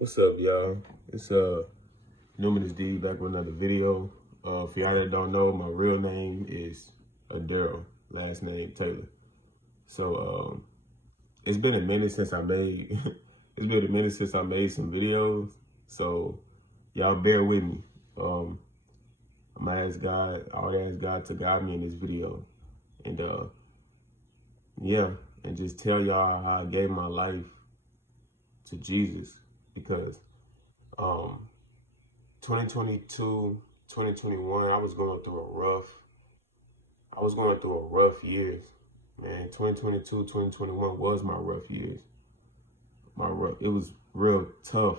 What's up, y'all? It's Numinous D back with another video. For y'all that don't know, my real name is Daryl, last name Taylor. So it's been a minute since I made some videos. So y'all bear with me. I'm gonna ask God, I would ask God to guide me in this video, and yeah, and just tell y'all how I gave my life to Jesus because um 2022, 2021, I was going through a rough years. Man, 2022, 2021 was my rough years. It was real tough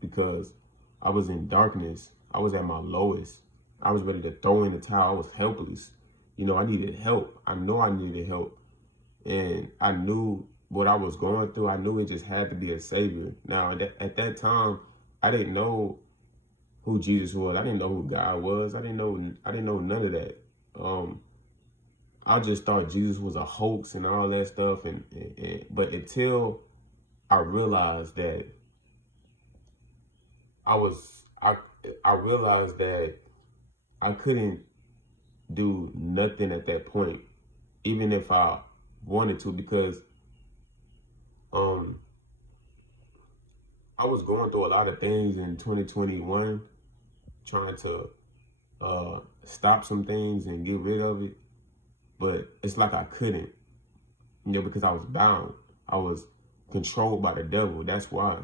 because I was in darkness. I was at my lowest. I was ready to throw in the towel. I was helpless. I needed help. I know I needed help. And I knew what I was going through. I knew it just had to be a savior. Now, at that time, I didn't know who Jesus was. I didn't know who God was. I didn't know none of that. I just thought Jesus was a hoax and all that stuff. But until I realized that I was I realized that I couldn't do nothing at that point, even if I wanted to, because um I was going through a lot of things in 2021, trying to stop some things and get rid of it. But it's like I couldn't, because I was bound. I was controlled by the devil. That's why.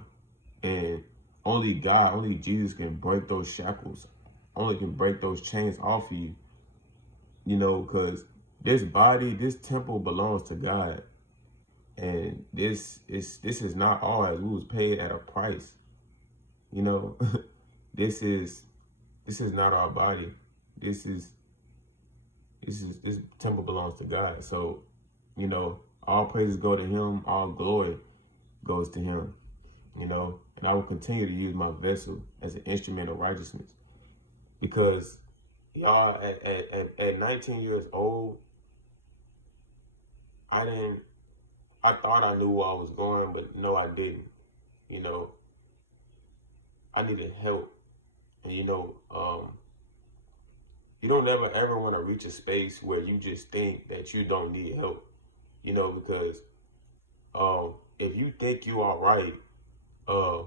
And only God, only Jesus can break those shackles. Only can break those chains off of you. Because this body, this temple belongs to God. And this is not ours. We was paid at a price. You know, this is not our body. This temple belongs to God. So, all praises go to him, all glory goes to him, and I will continue to use my vessel as an instrument of righteousness. Because y'all, at 19 years old, I thought I knew where I was going, but no, I didn't. You know, I needed help. And you don't ever ever want to reach a space where you just think that you don't need help. Because if you think you are right, uh,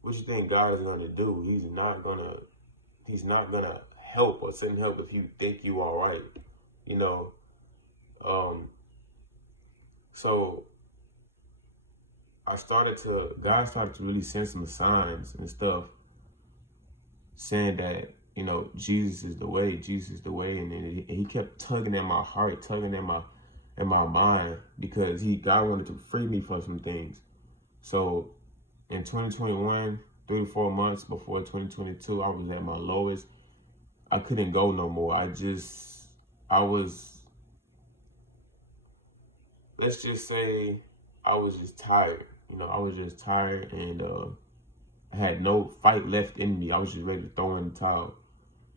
what you think God is gonna do? He's not gonna help or send help if you think you are right. You know. So God started to really send some signs and stuff, saying that, Jesus is the way, Jesus is the way. And then he kept tugging at my heart, tugging at my mind, because God wanted to free me from some things. So in 2021, 3 to 4 months before 2022, I was at my lowest. I couldn't go no more. Let's just say I was just tired. I was just tired, and I had no fight left in me. I was just ready to throw in the towel.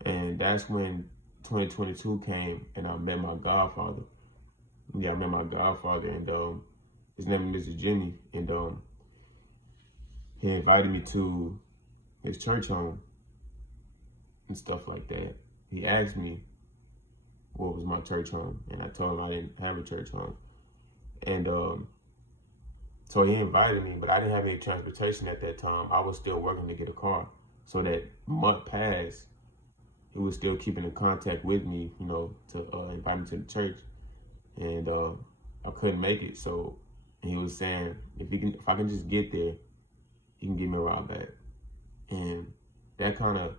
And that's when 2022 came, and I met my godfather. Yeah, I met my godfather, and his name is Mr. Jimmy, and he invited me to his church home and stuff like that. He asked me what was my church home, and I told him I didn't have a church home. And so he invited me, but I didn't have any transportation at that time. I was still working to get a car. So that month passed, he was still keeping in contact with me, to invite me to the church. And I couldn't make it. So he was saying, if I can just get there, he can give me a ride back. And that kind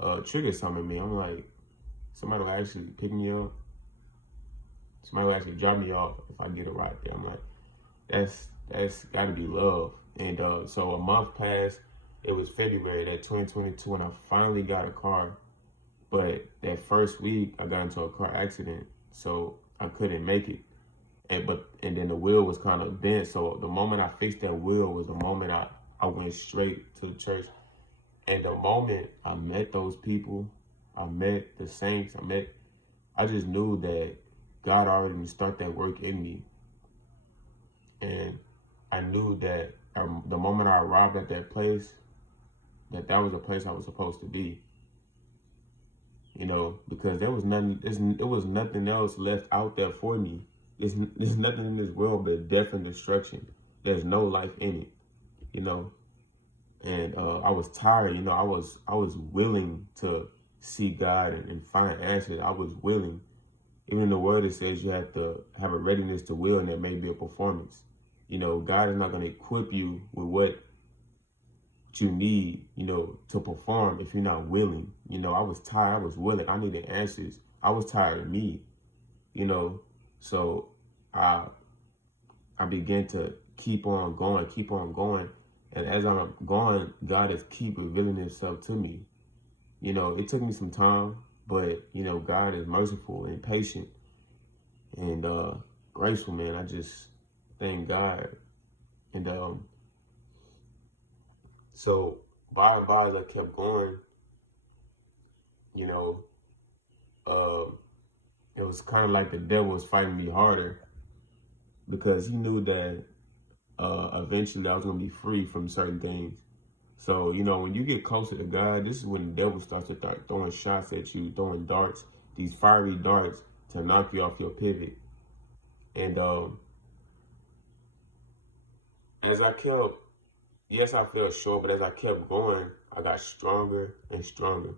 of triggered something in me. I'm like, somebody will actually pick me up. Somebody will actually drop me off if I get a ride there. I'm like, that's got to be love. And so a month passed. It was February that 2022, and I finally got a car. But that first week, I got into a car accident, so I couldn't make it. And then the wheel was kind of bent. So the moment I fixed that wheel was the moment I went straight to the church. And the moment I met those people, I met the saints, I just knew that God already started that work in me. And I knew that the moment I arrived at that place, that was a place I was supposed to be. You know, because there was nothing, it was nothing else left out there for me. There's nothing in this world but death and destruction. There's no life in it, you know. And I was tired, you know. I was willing to see God and find answers. I was willing. Even in the word, it says you have to have a readiness to will, and that may be a performance. You know, God is not going to equip you with what you need, you know, to perform if you're not willing. You know, I was tired. I was willing. I needed answers. I was tired of me, you know. So I began to keep on going. And as I'm going, God is keep revealing himself to me. You know, it took me some time, but, you know, God is merciful and patient and graceful, man. I just thank God. And so by and by, as I kept going, you know, it was kind of like the devil was fighting me harder because he knew that eventually I was going to be free from certain things. So, you know, when you get closer to God, this is when the devil starts to start throwing shots at you, throwing darts, these fiery darts to knock you off your pivot. And as I kept, yes, I fell short, but as I kept going, I got stronger and stronger.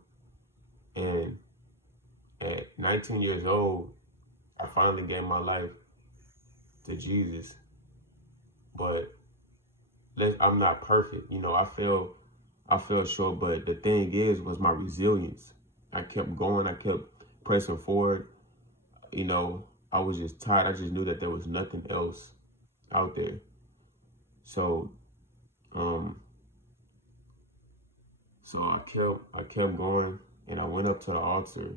And at 19 years old, I finally gave my life to Jesus. But I'm not perfect. You know, I fell short, but the thing was my resilience. I kept going, I kept pressing forward. You know, I was just tired. I just knew that there was nothing else out there. So, um, so I kept going, and I went up to the altar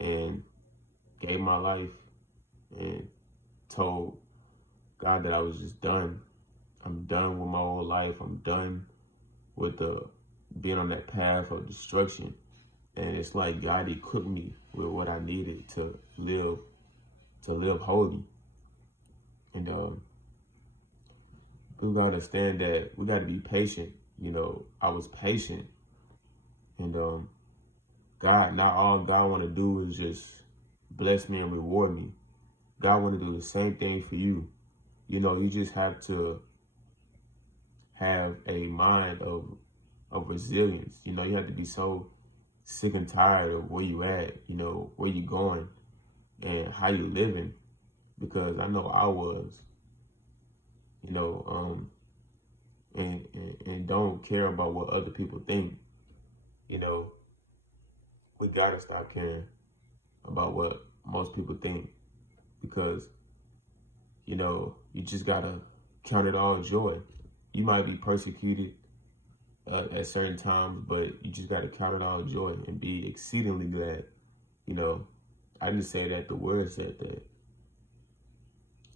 and gave my life and told God that I was just done. I'm done with my old life. I'm done with being on that path of destruction. And it's like God equipped me with what I needed to live holy. And we gotta understand that we gotta be patient. You know, I was patient, and God, not all God want to do is just bless me and reward me. God want to do the same thing for you. You know, you just have to have a mind of resilience. You know, you have to be so sick and tired of where you at, you know, where you going and how you living. Because I know I was, you know, and don't care about what other people think. You know, we gotta stop caring about what most people think, because, you know, you just gotta count it all joy. You might be persecuted at certain times, but you just gotta count it all joy and be exceedingly glad. You know, I didn't say that, the word said that.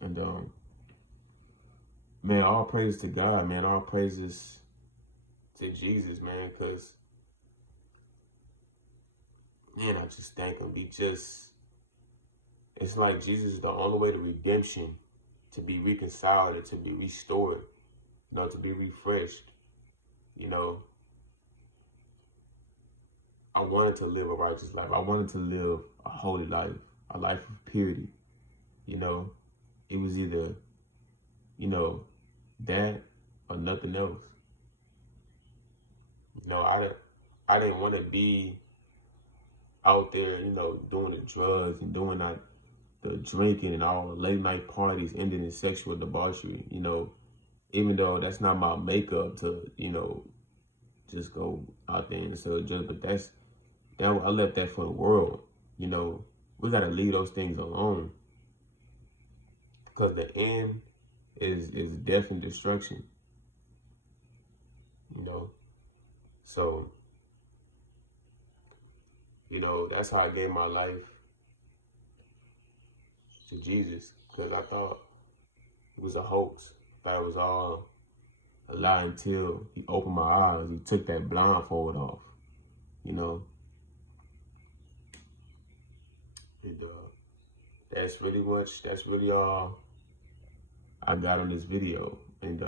And man, all praise to God, man. All praises to Jesus, man, because, man, I just thank him. It's like Jesus is the only way to redemption, to be reconciled and to be restored, you know, to be refreshed. You know, I wanted to live a righteous life. I wanted to live a holy life, a life of purity. You know, it was either, you know, that or nothing else. You know, I didn't want to be out there, you know, doing the drugs and doing the drinking and all the late night parties ending in sexual debauchery. You know, even though that's not my makeup to, you know, just go out there and sell drugs, but I left that for the world. You know, we gotta leave those things alone, because the end is death and destruction. You know, so, you know, that's how I gave my life to Jesus, because I thought it was a hoax. I thought it was all a lie until he opened my eyes. He took that blindfold off, you know. And that's really all I got on this video. And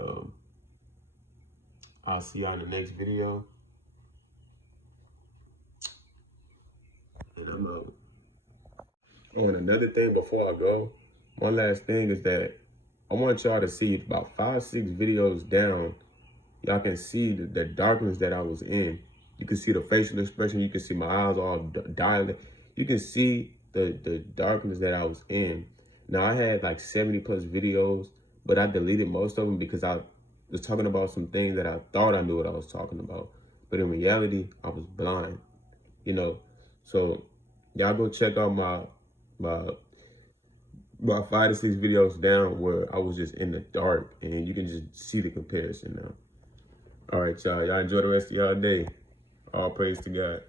I'll see y'all in the next video. And I'm out. Oh, and another thing before I go, one last thing is that I want y'all to see about 5-6 videos down. Y'all can see the darkness that I was in. You can see the facial expression. You can see my eyes all dilated. You can see the darkness that I was in. Now, I had like 70+ videos, but I deleted most of them because I was talking about some things that I thought I knew what I was talking about. But in reality, I was blind, you know. So y'all go check out my about 5 to 6 videos down where I was just in the dark, and you can just see the comparison now. All right, y'all. Y'all enjoy the rest of y'all day. All praise to God.